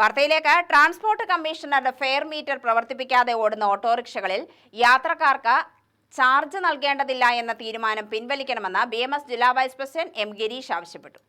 വാർത്തയിലേക്ക്. ട്രാൻസ്പോർട്ട് കമ്മീഷണറുടെ fare meter പ്രവർത്തിപ്പിക്കാതെ ഓടുന്ന ഓട്ടോറിക്ഷകളിൽ യാത്രക്കാർക്ക് ചാർജ് നൽകേണ്ടതില്ല എന്ന തീരുമാനം പിൻവലിക്കണമെന്ന് BMS ജില്ലാ വൈസ് പ്രസിഡന്റ് M. ഗിരീഷ് ആവശ്യപ്പെട്ടു.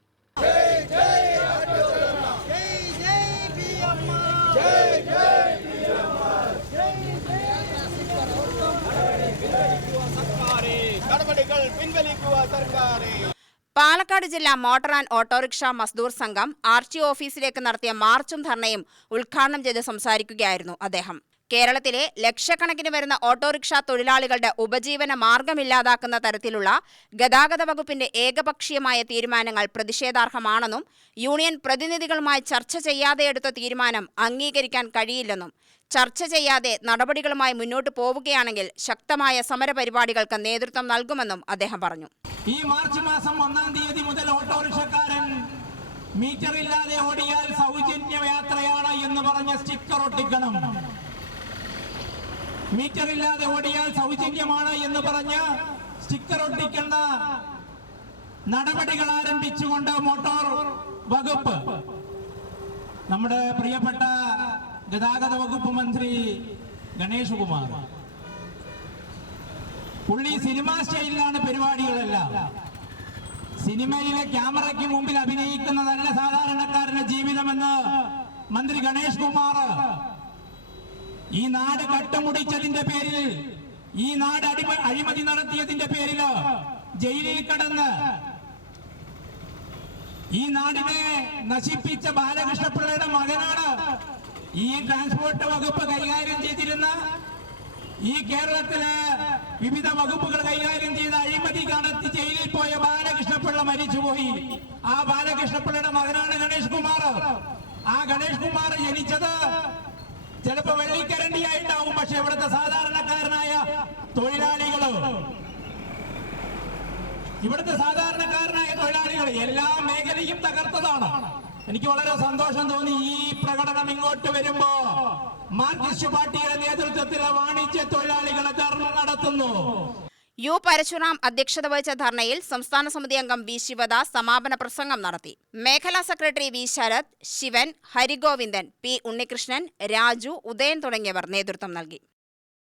പാലക്കാട് ജില്ലാ മോട്ടോർ ആൻഡ് ഓട്ടോറിക്ഷ മസ്ദൂർ സംഘം RTO ഓഫീസിലേക്ക് നടത്തിയ മാർച്ചും ധർണയും ഉദ്ഘാടനം ചെയ്ത് സംസാരിക്കുകയായിരുന്നു അദ്ദേഹം. കേരളത്തിലെ ലക്ഷക്കണക്കിന് വരുന്ന ഓട്ടോറിക്ഷ തൊഴിലാളികളുടെ ഉപജീവന മാർഗമില്ലാതാക്കുന്ന തരത്തിലുള്ള ഗതാഗത വകുപ്പിന്റെ ഏകപക്ഷീയമായ തീരുമാനങ്ങൾ പ്രതിഷേധാർഹമാണെന്നും യൂണിയൻ പ്രതിനിധികളുമായി ചർച്ച ചെയ്യാതെ എടുത്ത തീരുമാനം അംഗീകരിക്കാൻ കഴിയില്ലെന്നും ചർച്ച ചെയ്യാതെ നടപടികളുമായി മുന്നോട്ട് പോവുകയാണെങ്കിൽ ശക്തമായ സമരപരിപാടികൾക്ക് നേതൃത്വം നൽകുമെന്നും അദ്ദേഹം പറഞ്ഞു. ഈ മാർച്ച് മാസം 1-ാം തീയതി മുതൽ ഓട്ടോറിക്ഷക്കാരൻ മീറ്റർ ഇല്ലാതെ ഓടിയാൽ സൗജന്യ യാത്രയാണ് എന്ന് പറഞ്ഞ സ്റ്റിക്കർ ഒട്ടിക്കണം. മീറ്റർ ഇല്ലാതെ ഓടിയാൽ സൗജന്യമാണ് എന്ന് പറഞ്ഞ് സ്റ്റിക്കർ ഒട്ടിക്കുന്ന നടപടികൾ ആരംഭിച്ചുകൊണ്ട് മോട്ടോർ വകുപ്പ്, നമ്മുടെ പ്രിയപ്പെട്ട ഗതാഗത വകുപ്പ് മന്ത്രി ഗണേഷ് കുമാർ, പുള്ളി സിനിമാ സ്റ്റൈലിലാണ് പരിപാടികളെല്ലാം. സിനിമയിലെ ക്യാമറയ്ക്ക് മുമ്പിൽ അഭിനയിക്കുന്നതല്ല സാധാരണക്കാരന്റെ ജീവിതമെന്ന് മന്ത്രി ഗണേഷ് കുമാർ ഈ നാട് കട്ടുമുടിച്ചതിന്റെ പേരിൽ, ഈ നാട് അഴിമതി നടത്തിയതിന്റെ പേരിൽ ജയിലിൽ കടന്ന് ഈ നാടിനെ നശിപ്പിച്ച ബാലകൃഷ്ണപിള്ളയുടെ മകനാണ് ഈ ട്രാൻസ്പോർട്ട് വകുപ്പ് കൈകാര്യം ചെയ്തിരുന്ന, ഈ കേരളത്തിലെ വിവിധ വകുപ്പുകൾ കൈകാര്യം ചെയ്ത അഴിമതി നടത്തി ജയിലിൽ പോയ ബാലകൃഷ്ണപിള്ള മരിച്ചുപോയി. ആ ബാലകൃഷ്ണപിള്ളയുടെ മകനാണ് ഗണേഷ് കുമാർ. ആ ഗണേഷ് കുമാർ ജനിച്ചത് ചിലപ്പോ വെള്ളിക്കരണ്ടിയായിട്ടാവും, പക്ഷെ ഇവിടുത്തെ സാധാരണക്കാരനായ തൊഴിലാളികൾ എല്ലാ മേഖലയും തകർത്തതാണ്. എനിക്ക് വളരെ സന്തോഷം തോന്നി ഈ പ്രകടനം ഇങ്ങോട്ട് വരുമ്പോ മാർക്സിസ്റ്റ് പാർട്ടിയുടെ നേതൃത്വത്തിലെ വാണിജ്യ തൊഴിലാളികളെ ധർണ നടത്തുന്നു. U. പരശുറാം അധ്യക്ഷത വഹിച്ച ധർണയിൽ സംസ്ഥാന സമിതി അംഗം V. ശിവദാസ് സമാപന പ്രസംഗം നടത്തി. മേഖലാ secretary V. Sarath, Sivan, Harigovindan, P. Unnikrishnan, Raju, Udayan തുടങ്ങിയവർ നേതൃത്വം നൽകി.